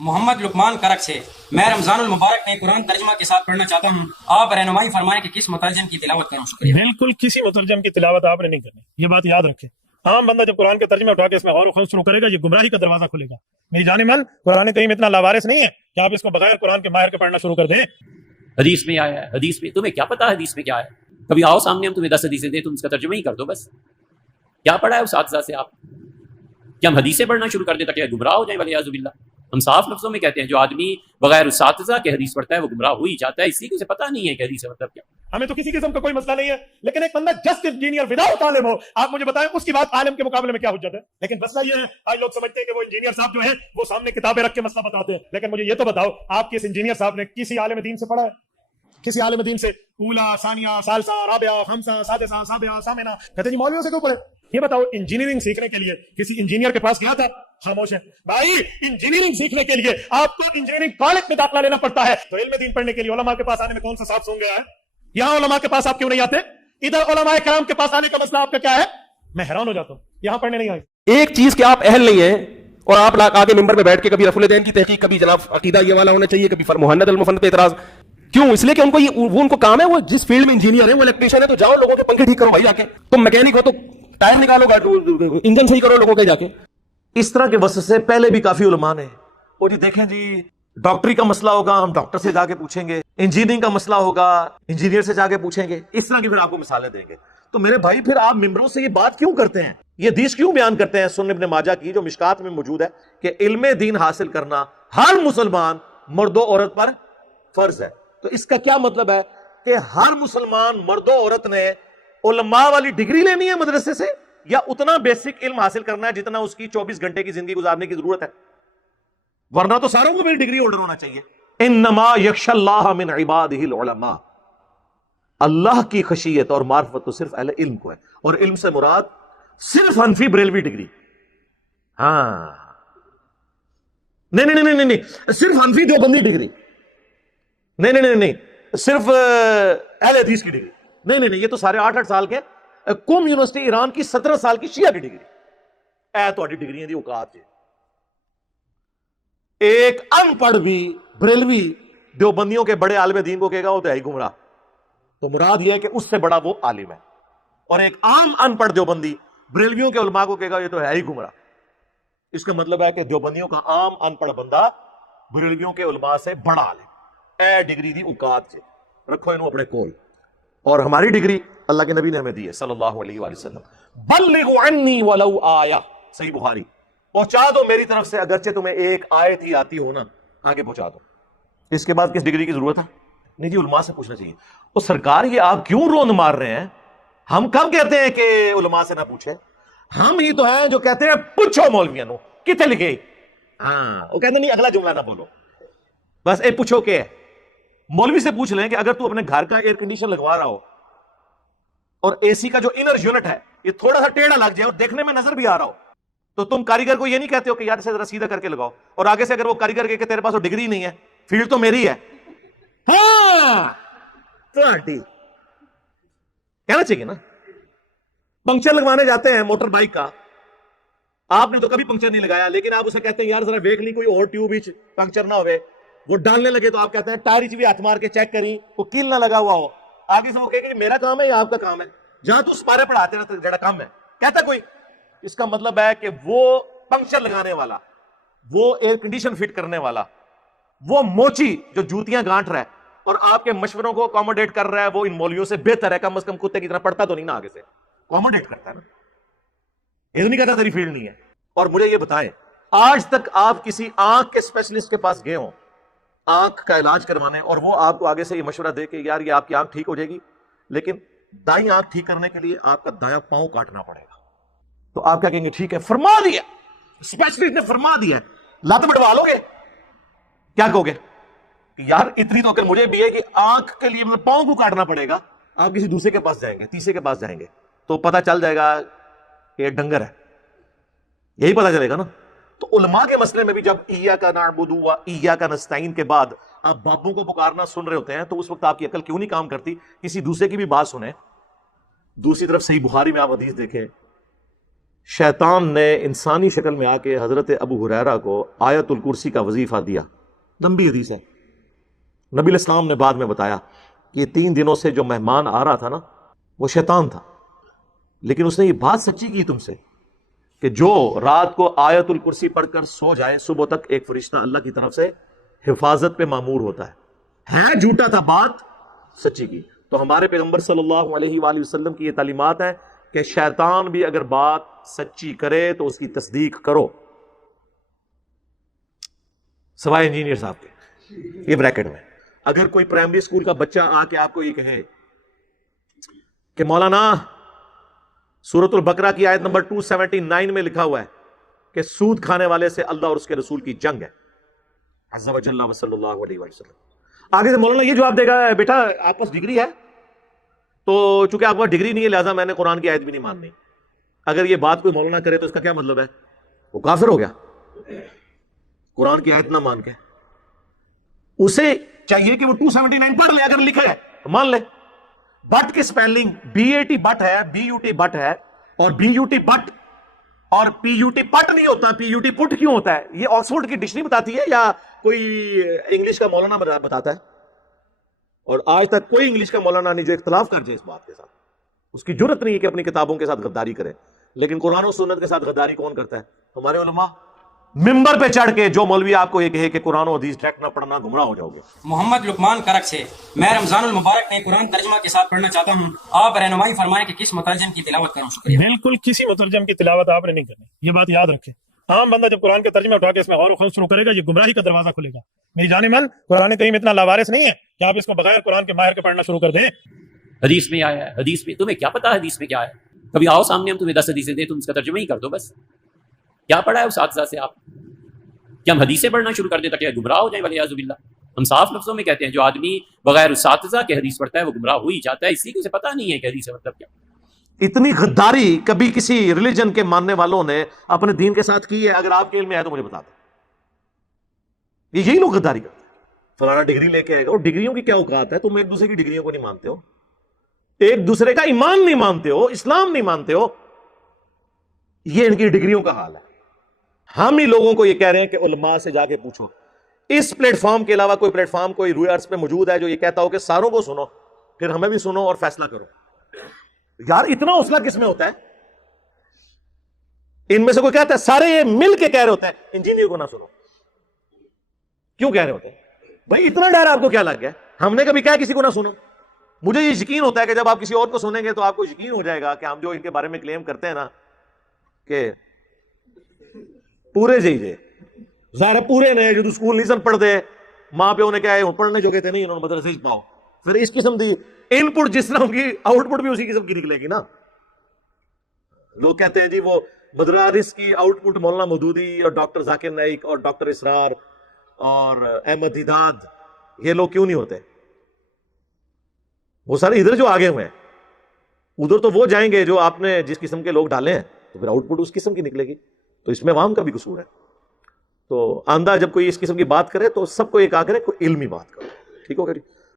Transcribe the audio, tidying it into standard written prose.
محمد لقمان کرک سے میں رمضان المبارک میں قرآن ترجمہ کے ساتھ پڑھنا چاہتا ہوں، آپ رہنمائی فرمائیں کہ کس مترجم کی تلاوت کروں؟ شکریہ۔ بالکل کسی مترجم کی تلاوت آپ نے نہیں کرنی، یہ بات یاد رکھیں۔ عام بندہ جب قرآن کے ترجمے اٹھا کے اس میں غور و خوض شروع کرے گا، یہ گمراہی کا دروازہ کھلے گا۔ میری جان من، قرآن کریم اتنا لاوارث نہیں ہے کہ آپ اس کو بغیر قرآن کے ماہر کے پڑھنا شروع کر دیں۔ حدیث میں آیا ہے، حدیث میں تمہیں کیا پتا ہے حدیث میں کیا ہے؟ کبھی آؤ سامنے، ہم تمہیں 10 حدیثیں دیں، تم اس کا ترجمہ ہی کر دو بس۔ کیا پڑھا ہے اساتذہ سے آپ؟ کیا ہم حدیثیں پڑھنا شروع کر دیں تاکہ گمراہ ہو جائیں؟ ولیعاذ باللہ۔ ہم صاف لفظوں میں کہتے ہیں جو آدمی بغیر اساتذہ کے حدیث پڑھتا ہے وہ گمراہ ہو ہی جاتا ہے، اسی کو اسے پتہ نہیں ہے کہ حدیث کا مطلب کیا۔ ہمیں تو کسی قسم کا کوئی مسئلہ نہیں ہے، لیکن ایک بندہ جسٹ انجینئر وداؤٹ عالم ہو، آپ مجھے بتائیں اس کی بات عالم کے مقابلے میں کیا حجت ہے؟ لیکن مسئلہ یہ ہے، آج لوگ سمجھتے ہیں کہ وہ انجینئر صاحب جو ہیں وہ سامنے کتابیں رکھ کے مسئلہ بتاتے ہیں، لیکن مجھے یہ تو بتاؤ آپ کے اس انجینئر صاحب نے کسی عالم دین سے پڑھا ہے؟ کسی عالم دین سے اولا، ثانیہ، ثالثہ، رابعہ، خمسہ، سادسہ، سابعہ، ثامنہ کہتے جی مولویوں سے کیوں پڑھے؟ یہ بتاؤ انجینئرنگ سیکھنے کے لیے کسی انجینئر کے پاس گیا تھا؟ خاموش ہے بھائی۔ انجینئرنگ سیکھنے کے لیے آپ کو انجینئرنگ کالج میں داخلہ لینا پڑتا ہے، تو علم دین پڑھنے کے لیے علماء کے پاس آنے میں کون سا صاحب سونگ گیا ہے؟ یہاں علماء کے پاس آپ کیوں نہیں آتے؟ ادھر علماء کرام کے پاس آنے کا مسئلہ آپ کا کیا ہے؟ میں حیران ہو جاتا ہوں، یہاں پڑھنے نہیں آئے۔ ایک چیز کہ آپ اہل نہیں ہیں اور آپ آگے ممبر پہ بیٹھ کے کبھی رفع الدین کی تحقیق، کبھی جناب عقیدہ یہ والا ہونا چاہیے، کبھی مہند المفند پہ اعتراض کیوں؟ اس لیے کہ ان کو وہ ان کو کام ہے، وہ جس فیلڈ میں انجینئر ہے وہ الیکٹریشین ہے، تو جاؤ لوگوں کے پنکھے ٹھیک کرو بھائی جا کے۔ تم میکینک ہو تو ٹائر نکالو گا، انجن صحیح کرو لوگوں کے جا کے۔ اس طرح کے وسوسے پہلے بھی کافی علماء نے، وہ جی دیکھیں جی ڈاکٹری کا مسئلہ ہوگا ہم ڈاکٹر سے جا کے پوچھیں گے، انجینئرنگ کا مسئلہ ہوگا انجینئر سے جا کے پوچھیں گے، اس طرح کی پھر آپ کو مثالیں دیں گے۔ تو میرے بھائی پھر آپ ممبروں سے یہ بات کیوں کرتے ہیں، یہ حدیث کیوں بیان کرتے ہیں سنن ابن ماجہ کی جو مشکات میں موجود ہے کہ علم دین حاصل کرنا ہر مسلمان مرد و عورت پر فرض ہے؟ تو اس کا کیا مطلب ہے کہ ہر مسلمان مرد و عورت نے علماء والی ڈگری لینی ہے مدرسے سے، یا اتنا بیسک علم حاصل کرنا ہے جتنا اس کی 24 گھنٹے کی زندگی گزارنے کی ضرورت ہے؟ ورنہ تو ساروں کو بھی ڈگری ہولڈر ہونا چاہیے۔ انما یخشى اللہ من عبادہ العلماء، اللہ کی خشیت اور معرفت تو صرف اہل علم کو ہے، اور علم سے مراد صرف حنفی بریلوی ڈگری، ہاں نہیں صرف حنفی دیوبندی ڈگری، نہیں صرف اہل حدیث کی ڈگری، نہیں یہ تو سارے 8 سال کے قم یونیورسٹی ایران کی 17 سال کی شیعہ کی ڈگری، اے تو ڈگریاں دی اوقات ہے۔ ایک ان پڑھ بھی بریلوی دیوبندیوں کے بڑے عالم دین کو کہے گا وہ تو ہے ہی گمراہ، تو مراد یہ ہے کہ اس سے بڑا وہ عالم ہے، اور ایک عام ان پڑھ دیوبندی بریلویوں کے علماء کو کہے گا یہ تو ہے ہی گمراہ۔ اس کا مطلب ہے کہ دیوبندیوں کا عام ان پڑھ بندہ بریلویوں کے علماء سے بڑا عالم، اے ڈگری دی اوقات ہے، رکھو انہوں اپنے کول۔ اور ہماری ڈگری اللہ کے نبی نے ہمیں دی ہے صلی اللہ علیہ وآلہ وسلم، بلغوا عنی ولو آیہ، صحیح بخاری، پہنچا دو میری طرف سے اگرچہ تمہیں ایک آیت ہی آتی ہو نا، آگے پہنچا دو۔ اس کے بعد کس ڈگری کی ضرورت ہے؟ نہیں جی علماء سے پوچھنا چاہیے۔ تو سرکار یہ آپ کیوں روند مار رہے ہیں؟ ہم کب کہتے ہیں کہ علماء سے نہ پوچھیں؟ ہم ہی تو ہیں جو کہتے ہیں پوچھو مولویوں نو کتنے لکھے، ہاں وہ کہتے نہیں اگلا جملہ نہ بولو، بس اے پوچھو کہ مولوی سے پوچھ لیں کہ اگر تو اپنے گھر کا ایئر کنڈیشن لگوا رہا ہو اور اے سی کا جو انر یونٹ ہے یہ تھوڑا سا ٹیڑھا لگ جائے اور دیکھنے میں نظر بھی آ رہا ہو، تو تم کاریگر کو یہ نہیں کہتے ہو کہ یار اسے ذرا سیدھا کر کے لگاؤ، اور آگے سے اگر وہ کاریگر کہ تیرے پاس وہ ڈگری نہیں ہے، فیلڈ تو میری ہے، ہاں تو کہنا چاہیے نا۔ پنکچر لگوانے جاتے ہیں موٹر بائک کا، آپ نے تو کبھی پنکچر نہیں لگایا، لیکن آپ اسے کہتے ہیں یار ذرا دیکھ لی کوئی اور ٹیوب پنکچر نہ ہوئے، وہ ڈالنے لگے تو آپ کہتے ہیں ٹائر بھی ہاتھ مار کے چیک کری وہ کیل نہ لگا ہوا ہو، آگے سے وہ کہے کہ میرا کام ہے یا آپ کا کام ہے، جہاں تو سپارے پڑھاتے رہتے جڑا کام ہے کہتا کوئی۔ اس کا مطلب ہے کہ وہ پنکچر لگانے والا، وہ ایئر کنڈیشن فٹ کرنے والا، وہ موچی جو جوتیاں گانٹ رہا ہے اور آپ کے مشوروں کو اکوموڈیٹ کر رہا ہے، وہ ان مولویوں سے بہتر ہے، کم از کم کتے کی طرح پڑھتا تو نہیں نا، آگے سے اکوموڈیٹ کرتا ہے نا، یہ تو نہیں کہتا تیری فیلڈ نہیں ہے۔ اور مجھے یہ بتائیں آج تک آپ کسی آنکھ کے اسپیشلسٹ کے پاس گئے ہوں آنکھ کا علاج کروانے، اور وہ آپ کو آگے سے یہ مشورہ دے کہ یار یہ آپ کی آنکھ ٹھیک ہو جائے گی، لیکن دائیں آنکھ ٹھیک کرنے کے لیے آپ کا دایاں پاؤں کاٹنا پڑے گا، تو آپ کیا کہیں گے ٹھیک ہے فرما دیا، اسپیشلسٹ نے فرما دیا، لات بڑھوا لو گے؟ کیا کہو گے کہ یار اتنی تو مجھے بھی ہے کہ آنکھ کے لیے مطلب پاؤں کو کاٹنا پڑے گا، آپ کسی دوسرے کے پاس جائیں گے، تیسرے کے پاس جائیں گے تو پتہ چل جائے گا کہ یہ ڈنگر ہے، یہی پتہ چلے گا نا۔ تو علماء کے مسئلے میں بھی جب ایاک نعبد و ایاک نستعین کے بعد آپ باپوں کو پکارنا سن رہے ہوتے ہیں تو اس وقت آپ کی عقل کیوں نہیں کام کرتی کسی دوسرے کی بھی بات سنیں؟ دوسری طرف صحیح بخاری میں آپ حدیث دیکھیں شیطان نے انسانی شکل میں آ کے حضرت ابو ہریرہ کو آیت الکرسی کا وظیفہ دیا. لمبی حدیث ہے. نبی علیہ السلام نے بعد میں بتایا کہ 3 دنوں سے جو مہمان آ رہا تھا نا وہ شیطان تھا، لیکن اس نے یہ بات سچی کی تم سے کہ جو رات کو آیت الکرسی پڑھ کر سو جائے صبح تک ایک فرشتہ اللہ کی طرف سے حفاظت پہ مامور ہوتا ہے جھوٹا تھا، بات سچی کی. تو ہمارے پیغمبر صلی اللہ علیہ وآلہ وسلم کی یہ تعلیمات ہیں کہ شیطان بھی اگر بات سچی کرے تو اس کی تصدیق کرو، سوائے انجینئر صاحب کے. یہ بریکٹ میں اگر کوئی پرائمری اسکول کا بچہ آ کے آپ کو یہ کہے کہ مولانا سورۃ البقرہ کی آیت نمبر 279 میں لکھا ہوا ہے کہ سود کھانے والے سے اللہ اور اس کے رسول کی جنگ ہے، عز و جل و صلی اللہ علیہ وسلم، آگے سے مولانا یہ جواب دے گا بیٹا آپ پاس ڈگری ہے تو چونکہ آپ کو ڈگری نہیں ہے لہٰذا میں نے قرآن کی آیت بھی نہیں ماننی. اگر یہ بات کوئی مولانا کرے تو اس کا کیا مطلب ہے؟ وہ کافر ہو گیا قرآن کی آیت نہ مان کے. اسے چاہیے کہ وہ 279 پڑھ لے، اگر لکھا ہے تو مان لے. بٹ کی سپیلنگ BAT بٹ ہے، BUT بٹ ہے، اور BUT بٹ اور PUT پٹ نہیں ہوتا، PUT پٹ کیوں ہوتا ہے؟ یہ آکسفورڈ کی ڈکشنری بتاتی ہے یا کوئی انگلش کا مولانا بتاتا ہے؟ اور آج تک کوئی انگلش کا مولانا نہیں جو اختلاف کر جائے اس بات کے ساتھ. اس کی جرت نہیں ہے کہ اپنی کتابوں کے ساتھ غداری کرے. لیکن قرآن و سنت کے ساتھ غداری کون کرتا ہے؟ ہمارے علماء. ممبر پہ چڑھ کے جو مولوی آپ کو یہ کہے کہ قرآن و حدیث ڈائریکٹ نہ پڑھنا گمراہ ہو جاؤ گے. محمد لقمان کرک سے میں رمضان المبارک میں قرآن ترجمہ کے ساتھ پڑھنا چاہتا ہوں، آپ رہنمائی فرمائیں کہ کس مترجم کی تلاوت کروں. شکریہ. بالکل کسی مترجم کی تلاوت آپ نے نہیں کرنی، یہ بات یاد رکھیں. عام بندہ جب قرآن کے ترجمے اٹھا کے اس میں غور و خوض شروع کرے گا یہ گمراہی کا دروازہ کھلے گا. میری جان من قرآن کریم اتنا لاوارث نہیں ہے کہ آپ اس کو بغیر قرآن کے ماہر کے پڑھنا شروع کر دیں. حدیث میں آیا ہے، حدیث میں تمہیں کیا پتا حدیث میں کیا ہے؟ کبھی آؤ سامنے ہم تمہیں 10 حدیثیں دیں، تم اس کا ترجمہ ہی کر دو بس. کیا پڑھا ہے اس اساتذہ سے آپ؟ کہ ہم حدیثیں پڑھنا شروع کر دیں تاکہ گمراہ ہو جائیں ولیعاذ باللہ. ہم صاف لفظوں میں کہتے ہیں جو آدمی بغیر اساتذہ کے حدیث پڑھتا ہے وہ گمراہ ہو ہی جاتا ہے، اسی کو اسے پتہ نہیں ہے کہ حدیث کا مطلب کیا. اتنی غداری کبھی کسی ریلیجن کے ماننے والوں نے اپنے دین کے ساتھ کی ہے؟ اگر آپ کے علم میں ہے تو مجھے بتا دیں. یہی لوگ غداری کرتے ہیں. فلانا ڈگری لے کے آئے گا. اور ڈگریوں کی کیا اوقات ہے؟ تم ایک دوسرے کی ڈگریوں کو نہیں مانتے ہو، ایک دوسرے کا ایمان نہیں مانتے ہو، اسلام نہیں مانتے ہو. یہ ان کی ڈگریوں کا حال ہے. ہم ہی لوگوں کو یہ کہہ رہے ہیں کہ علماء سے جا کے پوچھو. اس پلیٹ فارم کے علاوہ کوئی پلیٹ فارم کوئی روئے ارض پہ موجود ہے جو یہ کہتا ہو کہ ساروں کو سنو پھر ہمیں بھی سنو اور فیصلہ کرو؟ یار اتنا حوصلہ کس میں ہوتا ہے؟ ان میں سے کوئی کہتا ہے سارے یہ مل کے کہہ رہے ہوتے ہیں انجینئر کو نہ سنو. کیوں کہہ رہے ہوتے ہیں بھائی؟ اتنا ڈر آپ کو کیا لگ گیا؟ ہم نے کبھی کہا کسی کو نہ سنو؟ مجھے یہ یقین ہوتا ہے کہ جب آپ کسی اور کو سنیں گے تو آپ کو یقین ہو جائے گا کہ ہم جو ان کے بارے میں کلیم کرتے ہیں نا کہ پورے جی ظاہر پورے نے جو اسکول نہیں سن پڑھتے، ماں پیو نے کیا ہے پڑھنے جو کہتے نہیں انہوں نے مدرسے پاؤ، پھر اس قسم دی ان پٹ جس طرح کی آؤٹ پٹ بھی اسی قسم کی نکلے گی نا. لوگ کہتے ہیں جی وہ مدارس کی آؤٹ پٹ مولانا مودودی اور ڈاکٹر ذاکر نائک اور ڈاکٹر اسرار اور احمد دیداد یہ لوگ کیوں نہیں ہوتے؟ وہ سارے ادھر جو آگے ہوئے ہیں ادھر تو وہ جائیں گے جو آپ نے جس قسم کے لوگ ڈالے ہیں، تو پھر آؤٹ پٹ اس قسم کی نکلے گی. تو اس میں عوام کا بھی قصور ہے. تو آندہ جب کوئی اس قسم کی بات کرے تو سب کو ایک آ کرے کوئی علمی بات کرو. ٹھیک ہوگا جی.